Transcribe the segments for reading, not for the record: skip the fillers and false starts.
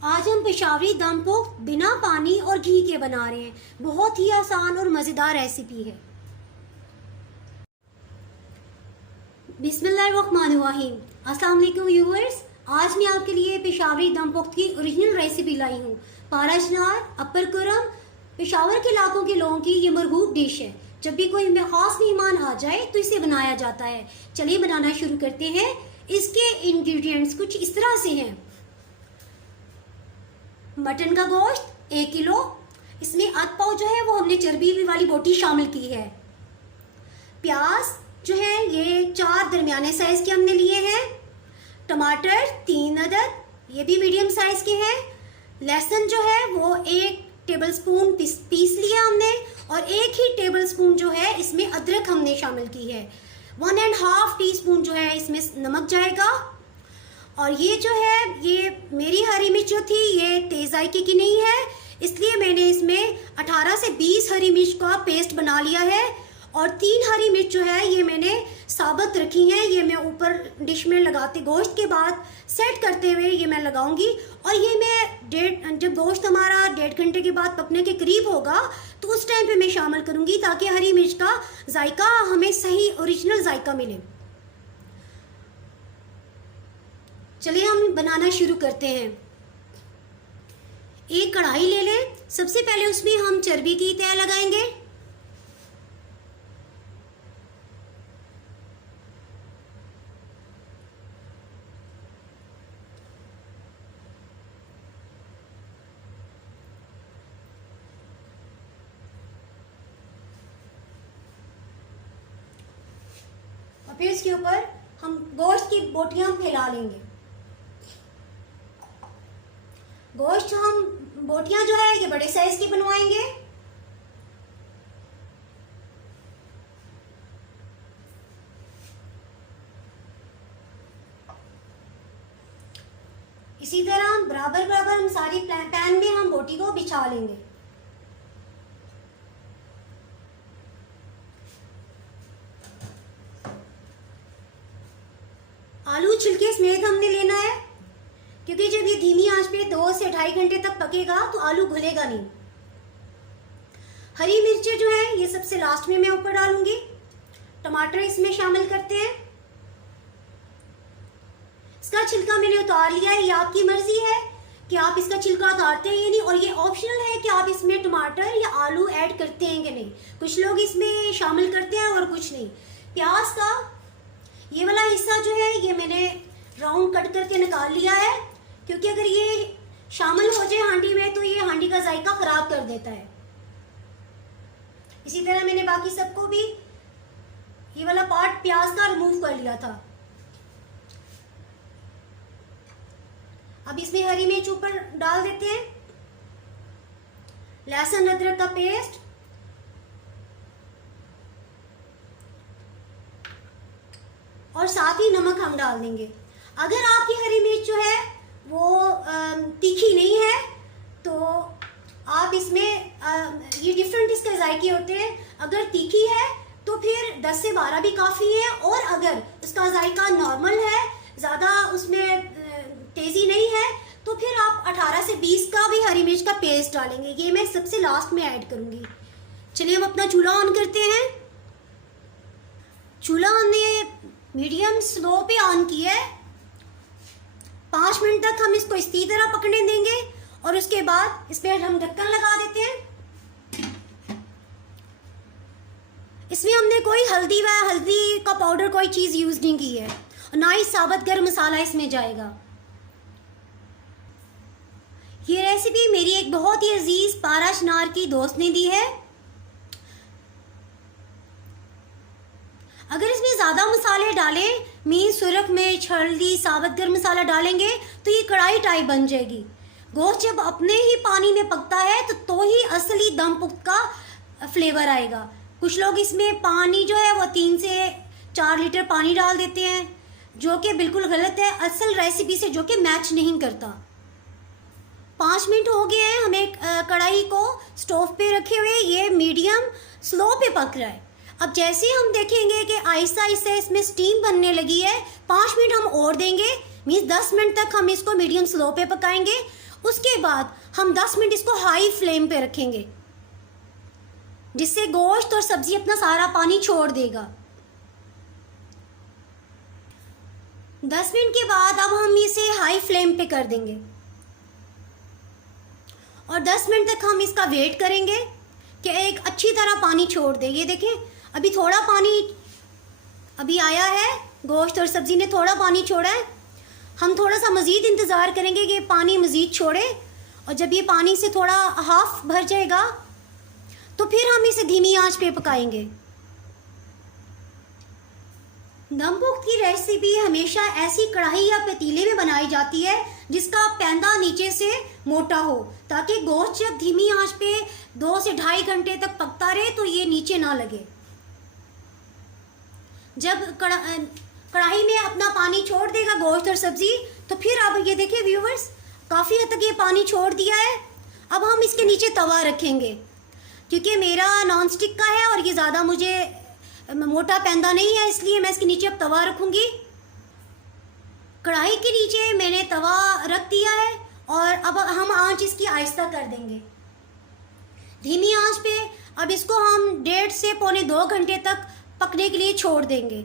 आज हम पेशावरी दम पुख्त बिना पानी और घी के बना रहे हैं। बहुत ही आसान और मज़ेदार रेसिपी है। बिस्मिल्लाहिर्रहमानिर्रहीम। अस्सलाम वालेकुम व्यूअर्स। आज मैं आपके लिए पेशावरी दम पुख्त की ओरिजिनल रेसिपी लाई हूँ। पारा चनार, अपर कुरम, पेशावर के इलाकों के लोगों की ये मरगूब डिश है। जब भी कोई खास मेहमान आ जाए तो इसे बनाया जाता है। चलिए बनाना शुरू करते हैं। इसके इंग्रेडिएंट्स कुछ इस तरह से हैं। मटन का गोश्त 1 किलो, इसमें आध पाव जो है वो हमने चर्बी वाली बोटी शामिल की है। प्याज जो है ये 4 दरमियाने साइज के हमने लिए हैं। टमाटर 3 अदद, ये भी मीडियम साइज के हैं। लहसुन जो है वो 1 टेबलस्पून पीस लिया हमने, और 1 ही टेबलस्पून जो है इसमें अदरक हमने शामिल की है। 1.5 टीस्पून जो है इसमें नमक जाएगा। और ये जो है ये मेरी हरी मिर्च जो थी ये तेज जायके की नहीं है, इसलिए मैंने इसमें 18 से 20 हरी मिर्च का पेस्ट बना लिया है। और 3 हरी मिर्च जो है ये मैंने साबुत रखी हैं। ये मैं ऊपर डिश में लगाते गोश्त के बाद सेट करते हुए ये मैं लगाऊंगी। और ये मैं जब गोश्त हमारा 1.5 घंटे के बाद पकने के करीब होगा तो उस टाइम पे मैं शामिल करूंगी, ताकि हरी मिर्च का जायका हमें सही ओरिजिनल जायका मिले। चलिए हम बनाना शुरू करते हैं। एक कढ़ाई ले लें। सबसे पहले उसमें हम चर्बी की तह लगाएंगे। और फिर इसके ऊपर हम गोश्त की बोटियां फैला लेंगे। गोश्त हम बोटियां जो है ये बड़े साइज की बनवाएंगे। इसी तरह बराबर बराबर हम सारी पैन में हम बोटी को बिछा लेंगे। आलू छिलके समेत हमने लेना है, क्योंकि जब ये धीमी आंच पे 2 से 2.5 घंटे तक पकेगा तो आलू घुलेगा नहीं। हरी मिर्चें जो है ये सबसे लास्ट में मैं ऊपर डालूंगी। टमाटर इसमें शामिल करते हैं। इसका छिलका मैंने उतार लिया है। ये आपकी मर्जी है कि आप इसका छिलका उतारते हैं या नहीं, और ये ऑप्शनल है कि आप इसमें टमाटर या आलू ऐड करते हैं कि नहीं। कुछ लोग इसमें शामिल करते हैं और कुछ नहीं। प्याज का ये वाला हिस्सा जो है ये मैंने राउंड कट करके निकाल लिया है, क्योंकि अगर ये शामिल हो जाए हांडी में तो ये हांडी का जायका खराब कर देता है। इसी तरह मैंने बाकी सबको भी ये वाला पार्ट प्याज का रिमूव कर लिया था। अब इसमें हरी मिर्च ऊपर डाल देते हैं। लहसुन अदरक का पेस्ट, और साथ ही नमक हम डाल देंगे। अगर आपकी हरी मिर्च जो है वो तीखी नहीं है तो आप इसमें ये डिफरेंट इसके जायके होते हैं। अगर तीखी है तो फिर 10 से 12 भी काफ़ी है, और अगर उसका जायका नॉर्मल है, ज़्यादा उसमें तेज़ी नहीं है, तो फिर आप 18 से 20 का भी हरी मिर्च का पेस्ट डालेंगे। ये मैं सबसे लास्ट में ऐड करूँगी। चलिए हम अपना चूल्हा ऑन करते हैं। चूल्हा हमने मीडियम स्लो पे ऑन किया है। 5 मिनट तक हम इसको इसी तरह पकने देंगे, और उसके बाद इस पर हम ढक्कन लगा देते हैं। इसमें हमने कोई हल्दी का पाउडर कोई चीज़ यूज़ नहीं की है, और ना ही साबुत गरम मसाला इसमें जाएगा। ये रेसिपी मेरी एक बहुत ही अजीज पारा चनार की दोस्त ने दी है। अगर इसमें ज़्यादा मसाले डालें, मीन सुरख मिर्च, हल्दी, साबुत गरम मसाला डालेंगे तो ये कढ़ाई टाइप बन जाएगी। गोश्त जब अपने ही पानी में पकता है तो ही असली दम पुख्त का फ्लेवर आएगा। कुछ लोग इसमें पानी जो है वो 3 से 4 लीटर पानी डाल देते हैं, जो कि बिल्कुल गलत है, असल रेसिपी से जो कि मैच नहीं करता। 5 मिनट हो गए हैं हमें कढ़ाई को स्टोव पे रखे हुए, ये मीडियम स्लो पे पक रहा है। अब जैसे ही हम देखेंगे कि आहिस्ता आहिस्ता इसमें स्टीम बनने लगी है, 5 मिनट हम और देंगे, मीन्स 10 मिनट तक हम इसको मीडियम स्लो पे पकाएंगे। उसके बाद हम 10 मिनट इसको हाई फ्लेम पे रखेंगे, जिससे गोश्त और सब्जी अपना सारा पानी छोड़ देगा। 10 मिनट के बाद अब हम इसे हाई फ्लेम पे कर देंगे और 10 मिनट तक हम इसका वेट करेंगे कि एक अच्छी तरह पानी छोड़ दे। ये देखें, अभी थोड़ा पानी अभी आया है, गोश्त और सब्ज़ी ने थोड़ा पानी छोड़ा है। हम थोड़ा सा मज़ीद इंतज़ार करेंगे कि पानी मज़ीद छोड़े, और जब ये पानी से थोड़ा हाफ भर जाएगा तो फिर हम इसे धीमी आंच पे पकाएंगे। दम पुख्त की रेसिपी हमेशा ऐसी कढ़ाई या पतीले में बनाई जाती है जिसका पैंदा नीचे से मोटा हो, ताकि गोश्त जब धीमी आंच पे 2 से 2.5 घंटे तक पकता रहे तो ये नीचे ना लगे। जब कढ़ाई में अपना पानी छोड़ देगा गोश्त और सब्जी, तो फिर अब ये देखिए व्यूवर्स, काफ़ी हद तक ये पानी छोड़ दिया है। अब हम इसके नीचे तवा रखेंगे, क्योंकि मेरा नॉन स्टिक का है और ये ज़्यादा मुझे मोटा पैंदा नहीं है, इसलिए मैं इसके नीचे अब तवा रखूँगी। कढ़ाई के नीचे मैंने तवा रख दिया है और अब हम आंच इसकी आहिस्ता कर देंगे, धीमी आंच पे। अब इसको हम 1.5 से पौने 2 घंटे तक पकने के लिए छोड़ देंगे।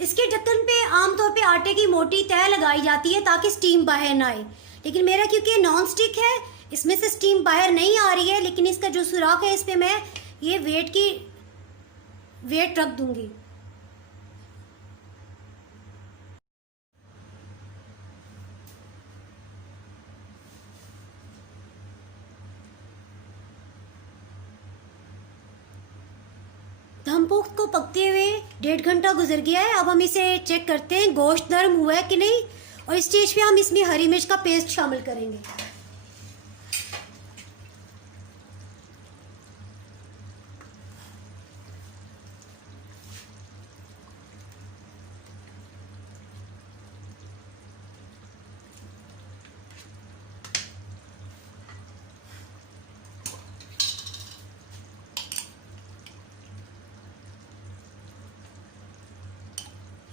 इसके ढक्कन पे आमतौर पे आटे की मोटी तह लगाई जाती है ताकि स्टीम बाहर ना आए, लेकिन मेरा क्योंकि नॉन स्टिक है इसमें से स्टीम बाहर नहीं आ रही है, लेकिन इसका जो सुराख है इस पर मैं ये वेट रख दूंगी। दम पुख्त को पकते हुए 1.5 घंटा गुजर गया है। अब हम इसे चेक करते हैं गोश्त नरम हुआ है कि नहीं, और इस स्टेज पे हम इसमें हरी मिर्च का पेस्ट शामिल करेंगे।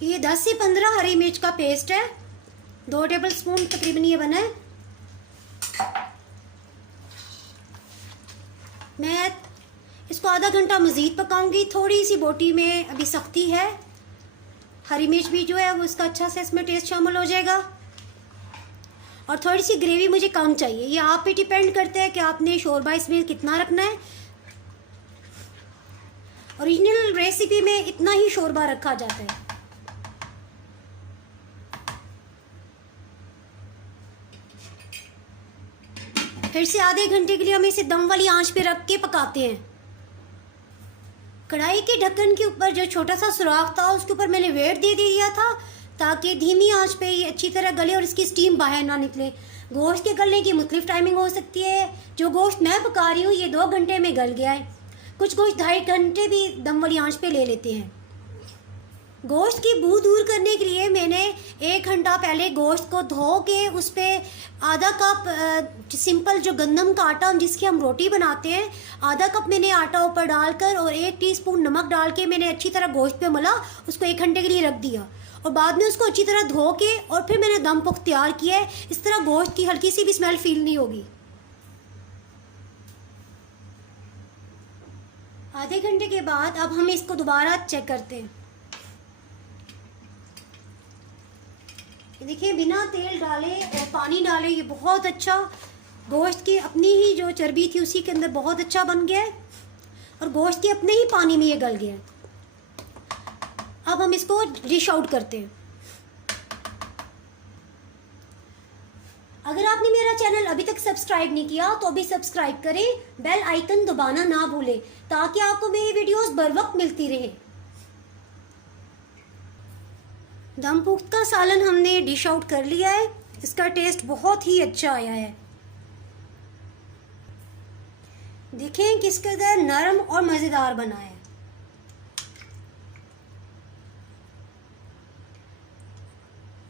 ये 10 से 15 हरी मिर्च का पेस्ट है, 2 टेबलस्पून तकरीबन ये बना है। मैं इसको आधा घंटा मज़ीद पकाऊंगी। थोड़ी सी बोटी में अभी सख्ती है, हरी मिर्च भी जो है वो इसका अच्छा से इसमें टेस्ट शामिल हो जाएगा, और थोड़ी सी ग्रेवी मुझे कम चाहिए। ये आप पे डिपेंड करता है कि आपने शोरबा इसमें कितना रखना है। ओरिजिनल रेसिपी में इतना ही शोरबा रखा जाता है। फिर से आधे घंटे के लिए हम इसे दम वाली आंच पे रख के पकाते हैं। कढ़ाई के ढक्कन के ऊपर जो छोटा सा सुराख था उसके ऊपर मैंने वेट दे दिया था ताकि धीमी आंच पे ये अच्छी तरह गले और इसकी स्टीम बाहर ना निकले। गोश्त के गलने की मुख्तलिफ टाइमिंग हो सकती है। जो गोश्त मैं पका रही हूँ ये 2 घंटे में गल गया है, कुछ गोश्त 2.5 घंटे भी दम वाली आंच पे ले लेते हैं। गोश्त की बू दूर करने के लिए मैंने 1 घंटा पहले गोश्त को धो के उस पर आधा कप सिंपल जो गंदम का आटा जिसकी हम रोटी बनाते हैं, आधा कप मैंने आटा ऊपर डालकर और 1 टीस्पून नमक डाल के मैंने अच्छी तरह गोश्त पे मला, उसको 1 घंटे के लिए रख दिया और बाद में उसको अच्छी तरह धो के और फिर मैंने दम पुख्त तैयार किया है। इस तरह गोश्त की हल्की सी भी स्मेल फील नहीं होगी। आधे घंटे के बाद अब हम इसको दोबारा चेक करते हैं। देखिए बिना तेल डाले और पानी डाले ये बहुत अच्छा गोश्त की अपनी ही जो चर्बी थी उसी के अंदर बहुत अच्छा बन गया है और गोश्त के अपने ही पानी में ये गल गया है। अब हम इसको डिश आउट करते हैं। अगर आपने मेरा चैनल अभी तक सब्सक्राइब नहीं किया तो अभी सब्सक्राइब करें, बेल आइकन दबाना ना भूलें ताकि आपको मेरी वीडियोस बर वक्त मिलती रहे। दम पुख्त का सालन हमने डिश आउट कर लिया है। इसका टेस्ट बहुत ही अच्छा आया है। देखें किस कदर नरम और मज़ेदार बना है।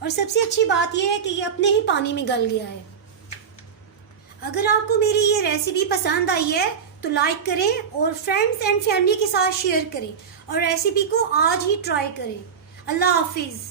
और सबसे अच्छी बात यह है कि ये अपने ही पानी में गल गया है। अगर आपको मेरी ये रेसिपी पसंद आई है तो लाइक करें और फ्रेंड्स एंड फैमिली के साथ शेयर करें और रेसिपी को आज ही ट्राई करें। अल्लाह हाफिज़।